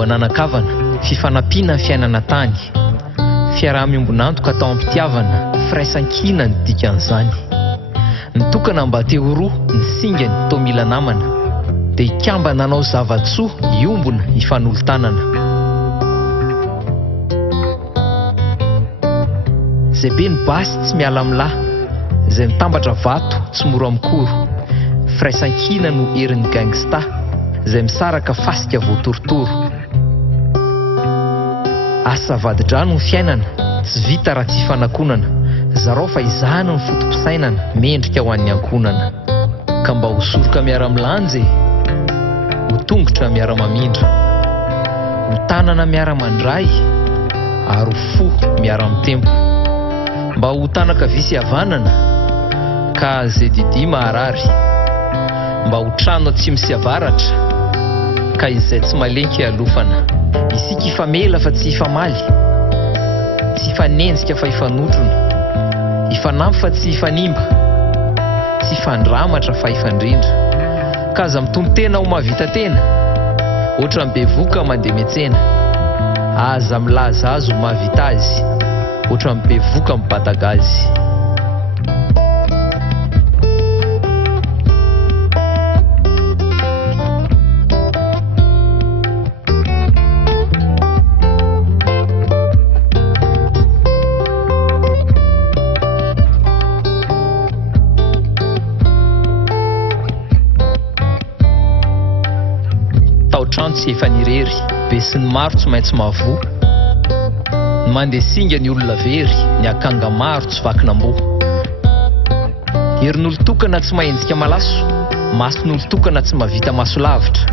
hananakavana fifanampiana ny fiainana tany fiaraha-miombonantoka atao ampitiavana firaisan-kina ny dikan'izany nitokana mba teo roa ny singany tao mila namana dia ikamba nanao zavatsoa iombona hifanolo-tanana zay be ny basy tsy miala milahy izay mitambatra vato tsy mora mikoro firaisan-kina no herin'ny gangsta izay misaraka fasika voatorotoro asa vadi-drano ny fiainana tsy vita raha tsy fanakonana zarao fa izahana ny fotom-pisainana mendrika ho an'ny ankonana ka mba ho soroka miara-milanje ho tongotra miara-mamindra ho tanana miara-mandray ary ho fo miara-mitempo mba ho tanaka visy havanana ka zay didi maharary mba ho trano tsy misy avaratra ka izay tsy malenky alofana isika ifamela fa tsy ifamaly tsy ifanenjika fa ifanotrona ifanampy fa tsy ifanimba tsy ifandramatra fa ifandrindra ka aza mitombo tena ho mahavita tena ohatra ny bevoka mandeha metsena aza milaza azy ho mahavita azy ohatra ny bevoka mibatagazy trano tsy efa nirery be sy ny maro tsy maintsy mavo ny mandeha singa ny olona very ny akanga maro tsy vakinam-bo herin'olo-tokana tsy mahenjika malaso mason'olo-tokana tsy mavita maso lavitra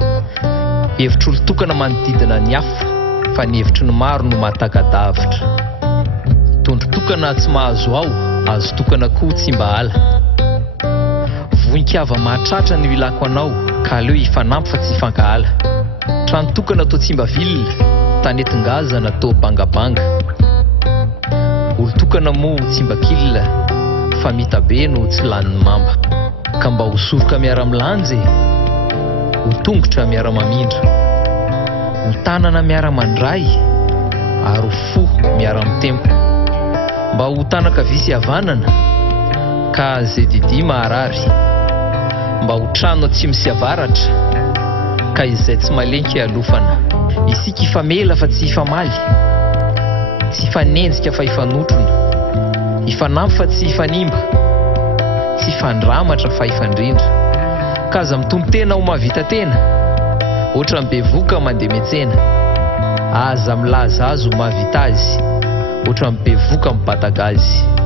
hevitr'olo-tokana manodidina ny afo fa ny hevitry ny maro no mahatagadavitra tondro-tokana tsy mahazo ao azo tokana koa tsy mba ala voninkaava mahatratra no ilako anao ka aleo ifanampy fa tsy ifankahala trano tokana tao tsimba vilona tanetin-gazana tao bangabanga olo-tokana moa tsimba kilina fa mitabe no tsy lanin'ny mamba ka mba ho soroka miara-milanje ho tongotra miara-mamindra ho tanana miara-mandray ary ho fo miara-mitempo mba ho tanaka visy havanana ka zay didi maharary mba ho trano tsy misy avaratra ka izay tsy malenky alofana isika ifamela fa tsy ifamaly tsy ifanenjika fa ifanotrona ifanampy fa tsy ifanimba tsy ifandramatra fa ifandrindra ka aza mitombo tena ho mahavita tena ohatra ny bevoka mandeha metsena aza milaza azy ho mahavita azy ohatra ny bevoka mibatagazy